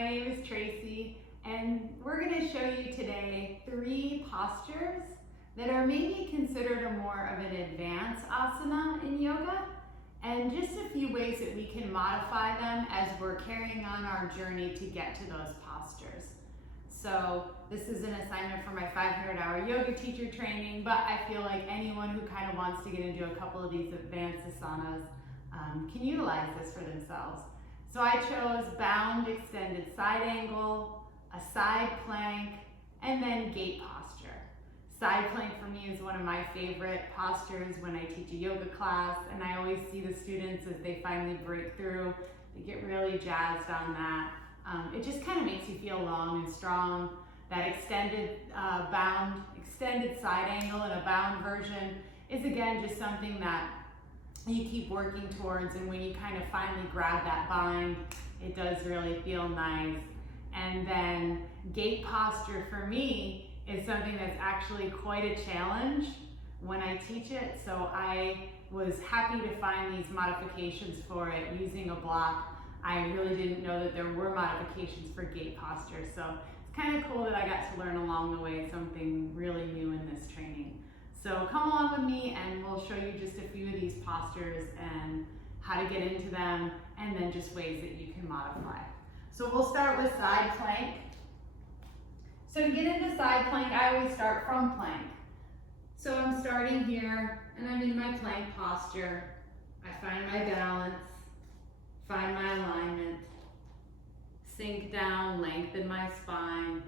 My name is Tracy, and we're going to show you today 3 postures that are maybe considered more of an advanced asana in yoga, and just a few ways that we can modify them as we're carrying on our journey to get to those postures. So this is an assignment for my 500-hour yoga teacher training, but I feel like anyone who kind of wants to get into a couple of these advanced asanas can utilize this for themselves. So I chose bound extended side angle, a side plank, and then gate posture. Side plank for me is one of my favorite postures when I teach a yoga class, and I always see the students as they finally break through, they get really jazzed on that. It just kind of makes you feel long and strong. That extended extended side angle in a bound version is again just something that you keep working towards, and when you kind of finally grab that bind, it does really feel nice. And then gate posture for me is something that's actually quite a challenge when I teach it, so I was happy to find these modifications for it using a block. I really didn't know that there were modifications for gate posture, so it's kind of cool that I got to learn along the way something really new in this training. So come along with me and we'll show you just a few of these postures and how to get into them, and then just ways that you can modify. So we'll start with side plank. So to get into side plank, I always start from plank. So I'm starting here and I'm in my plank posture. I find my balance, find my alignment, sink down, lengthen my spine,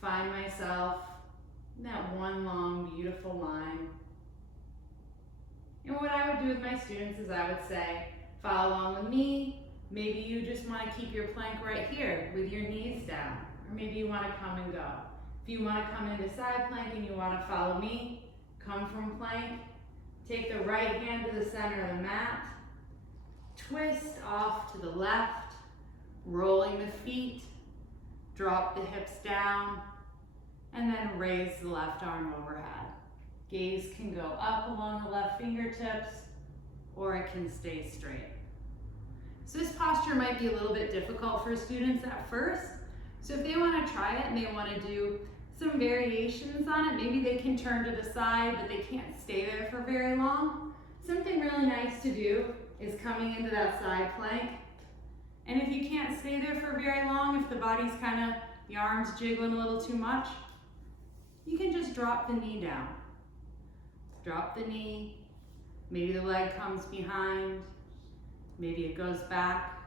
find myself in that one long, beautiful line. And what I would do with my students is I would say, follow along with me. Maybe you just want to keep your plank right here with your knees down, or maybe you want to come and go. If you want to come into side plank and you want to follow me, come from plank, take the right hand to the center of the mat, twist off to the left, rolling the feet, drop the hips down, and then raise the left arm overhead. Gaze can go up along the left fingertips, or it can stay straight. So this posture might be a little bit difficult for students at first. So if they want to try it and they want to do some variations on it, maybe they can turn to the side, but they can't stay there for very long. Something really nice to do is coming into that side plank. And if you can't stay there for very long, if the body's the arms jiggling a little too much, you can just drop the knee down. Drop the knee, maybe the leg comes behind, maybe it goes back.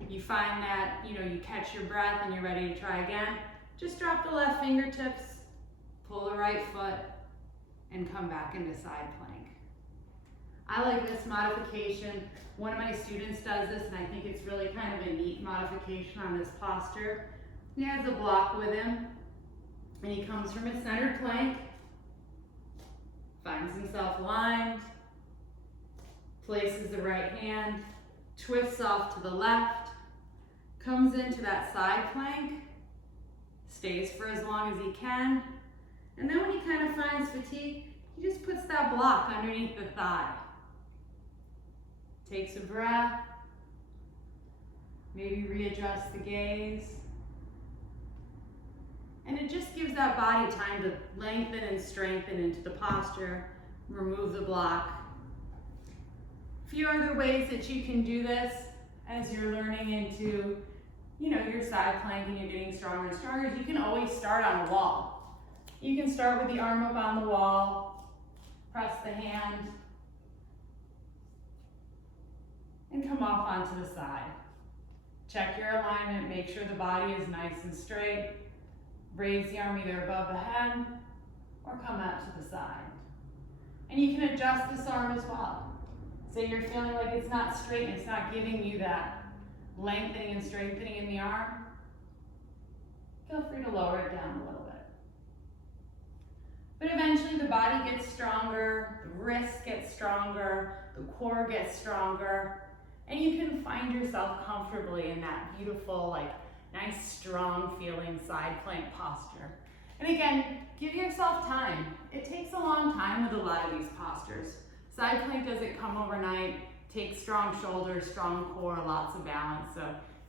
If you find that, you catch your breath and you're ready to try again, just drop the left fingertips, pull the right foot, and come back into side plank. I like this modification. One of my students does this, and I think it's really kind of a neat modification on this posture. He has a block with him, and he comes from a centered plank, finds himself aligned, places the right hand, twists off to the left, comes into that side plank, stays for as long as he can, and then when he kind of finds fatigue, he just puts that block underneath the thigh. Takes a breath, maybe readjusts the gaze, and it just gives that body time to lengthen and strengthen into the posture, remove the block. A few other ways that you can do this as you're learning into, your side plank and you're getting stronger and stronger, is you can always start on a wall. You can start with the arm up on the wall, press the hand, and come off onto the side. Check your alignment, make sure the body is nice and straight. Raise the arm either above the head or come out to the side. And you can adjust this arm as well. Say you're feeling like it's not straight and it's not giving you that lengthening and strengthening in the arm, feel free to lower it down a little bit. But eventually the body gets stronger, the wrists get stronger, the core gets stronger, and you can find yourself comfortably in that beautiful, nice, strong feeling side plank posture. And again, give yourself time. It takes a long time with a lot of these postures. Side plank doesn't come overnight, takes strong shoulders, strong core, lots of balance. So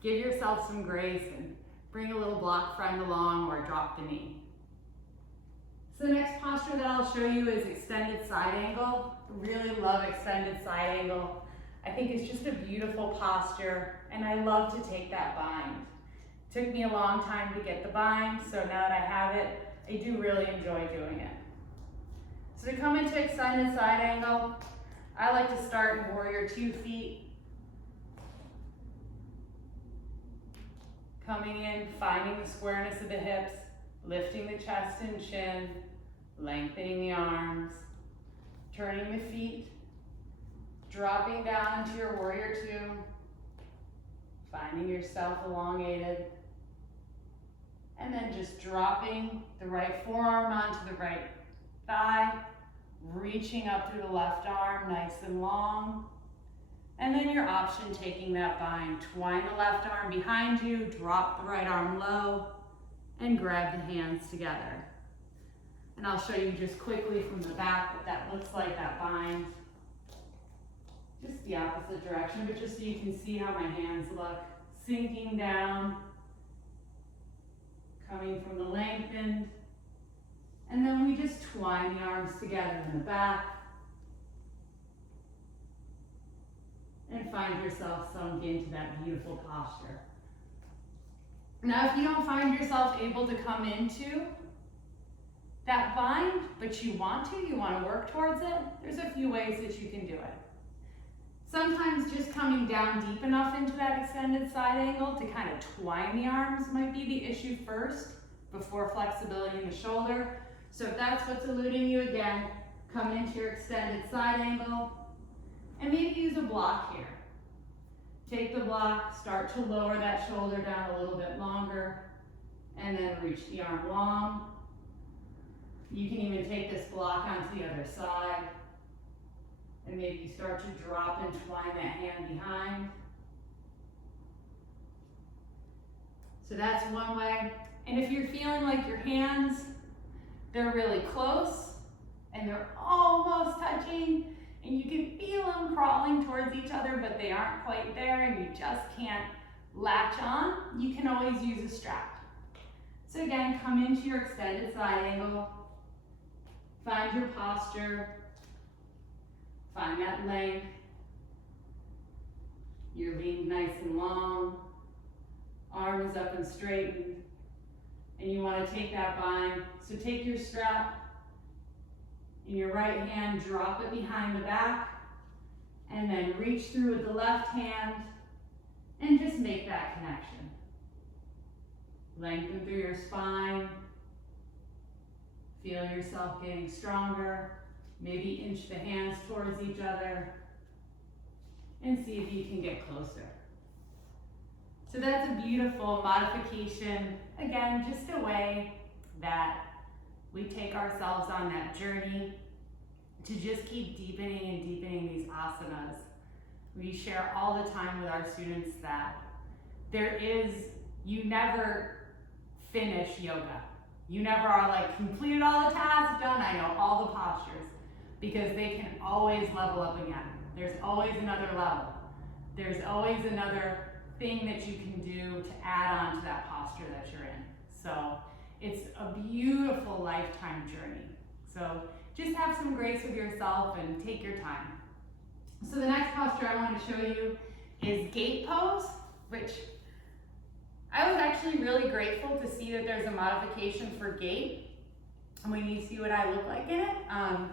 give yourself some grace and bring a little block friend along or drop the knee. So the next posture that I'll show you is extended side angle. I really love extended side angle. I think it's just a beautiful posture, and I love to take that bind. It took me a long time to get the bind, so now that I have it, I do really enjoy doing it. So to come into extended side angle, I like to start in warrior 2 feet. Coming in, finding the squareness of the hips, lifting the chest and chin, lengthening the arms, turning the feet, dropping down into your warrior 2, finding yourself elongated, and then just dropping the right forearm onto the right thigh, reaching up through the left arm nice and long. And then your option, taking that bind, twine the left arm behind you, drop the right arm low, and grab the hands together. And I'll show you just quickly from the back what that looks like, that bind. Just the opposite direction, but just so you can see how my hands look. Sinking down, coming from the lengthened, and then we just twine the arms together in the back. And find yourself sunk into that beautiful posture. Now, if you don't find yourself able to come into that bind, but you want to work towards it, there's a few ways that you can do it. Sometimes just coming down deep enough into that extended side angle to kind of twine the arms might be the issue first, before flexibility in the shoulder. So if that's what's eluding you, again, come into your extended side angle, and maybe use a block here. Take the block, start to lower that shoulder down a little bit longer, and then reach the arm long. You can even take this block onto the other side, and maybe you start to drop and twine that hand behind. So that's one way. And if you're feeling like your hands, they're really close, and they're almost touching, and you can feel them crawling towards each other, but they aren't quite there, and you just can't latch on, you can always use a strap. So again, come into your extended side angle, find your posture, find that length. You're leaned nice and long, arms up and straightened, and you want to take that bind. So take your strap, in your right hand, drop it behind the back, and then reach through with the left hand, and just make that connection. Lengthen through your spine. Feel yourself getting stronger. Maybe inch the hands towards each other, and see if you can get closer. So that's a beautiful modification. Again, just a way that we take ourselves on that journey to just keep deepening and deepening these asanas. We share all the time with our students that you never finish yoga. You never are like, completed all the tasks, done, I know all the postures, because they can always level up again. There's always another level. There's always another thing that you can do to add on to that posture that you're in. So it's a beautiful lifetime journey. So just have some grace with yourself and take your time. So the next posture I want to show you is gate pose, which I was actually really grateful to see that there's a modification for gate. And when you see what I look like in it, I'm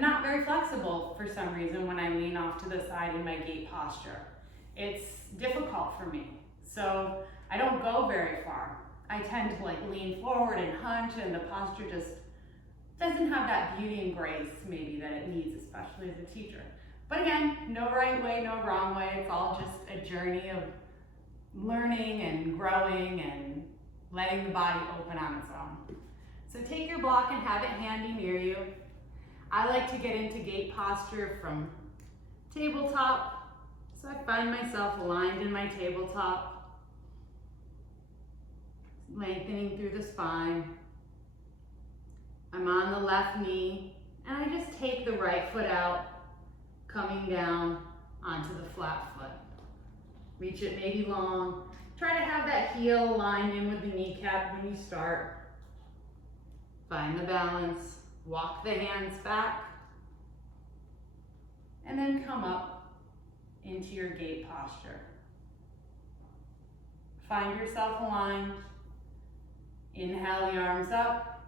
not very flexible for some reason when I lean off to the side in my gate posture. It's difficult for me. So I don't go very far. I tend to like lean forward and hunch, and the posture just doesn't have that beauty and grace maybe that it needs, especially as a teacher. But again, no right way, no wrong way. It's all just a journey of learning and growing and letting the body open on its own. So take your block and have it handy near you. I like to get into gate posture from tabletop. So I find myself aligned in my tabletop, lengthening through the spine. I'm on the left knee, and I just take the right foot out, coming down onto the flat foot. Reach it maybe long. Try to have that heel aligned in with the kneecap when you start. Find the balance. Walk the hands back. And then come up into your gate posture. Find yourself aligned. Inhale the arms up.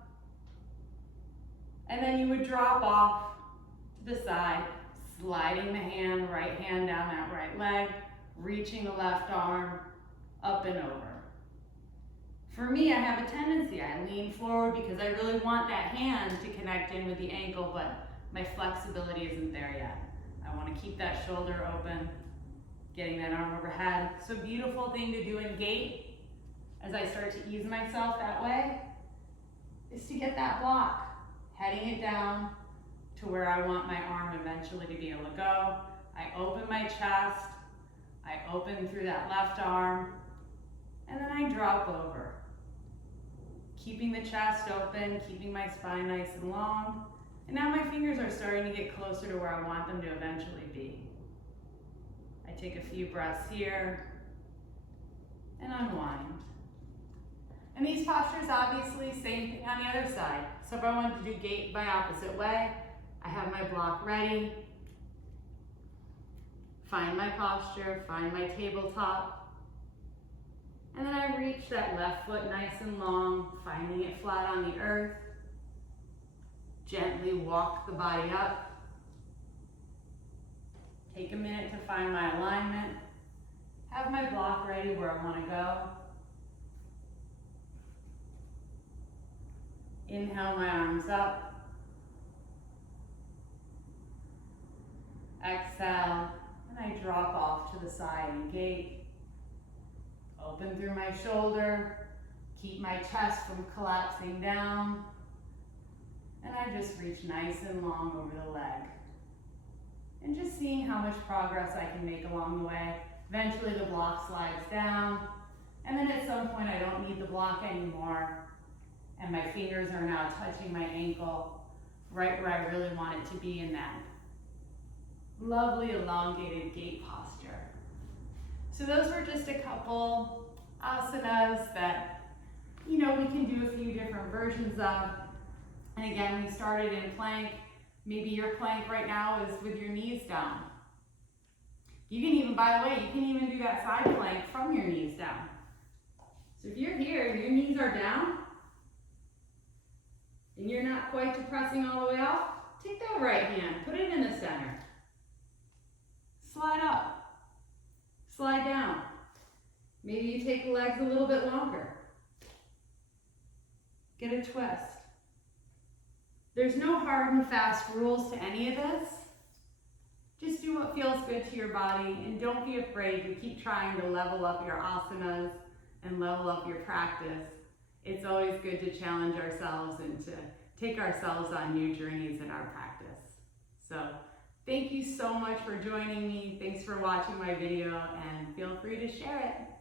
And then you would drop off to the side, sliding the right hand down that right leg, reaching the left arm up and over. For me, I have a tendency, I lean forward because I really want that hand to connect in with the ankle, but my flexibility isn't there yet. I want to keep that shoulder open, getting that arm overhead. So beautiful thing to do in gait, as I start to ease myself that way, is to get that block, heading it down to where I want my arm eventually to be able to go. I open my chest, I open through that left arm, and then I drop over. Keeping the chest open, keeping my spine nice and long. And now my fingers are starting to get closer to where I want them to eventually be. I take a few breaths here and unwind. And these postures, obviously, same thing on the other side. So if I wanted to do gait by opposite way, I have my block ready. Find my posture, find my tabletop. And then I reach that left foot nice and long, finding it flat on the earth. Gently walk the body up. Take a minute to find my alignment. Have my block ready where I want to go. Inhale my arms up. Exhale, and I drop off to the side and gate. Open through my shoulder, keep my chest from collapsing down, and I just reach nice and long over the leg. And just seeing how much progress I can make along the way. Eventually the block slides down, and then at some point I don't need the block anymore, and my fingers are now touching my ankle, right where I really want it to be in that lovely elongated gate posture. So those were just a couple asanas that, we can do a few different versions of. And again, we started in plank. Maybe your plank right now is with your knees down. You can even, by the way, you can even do that side plank from your knees down. So if you're here, your knees are down, and you're not quite depressing all the way off, take that right hand, put it in the center. Slide up, slide down. Maybe you take the legs a little bit longer. Get a twist. There's no hard and fast rules to any of this. Just do what feels good to your body, and don't be afraid to keep trying to level up your asanas and level up your practice. It's always good to challenge ourselves and to take ourselves on new journeys in our practice. So thank you so much for joining me. Thanks for watching my video, and feel free to share it.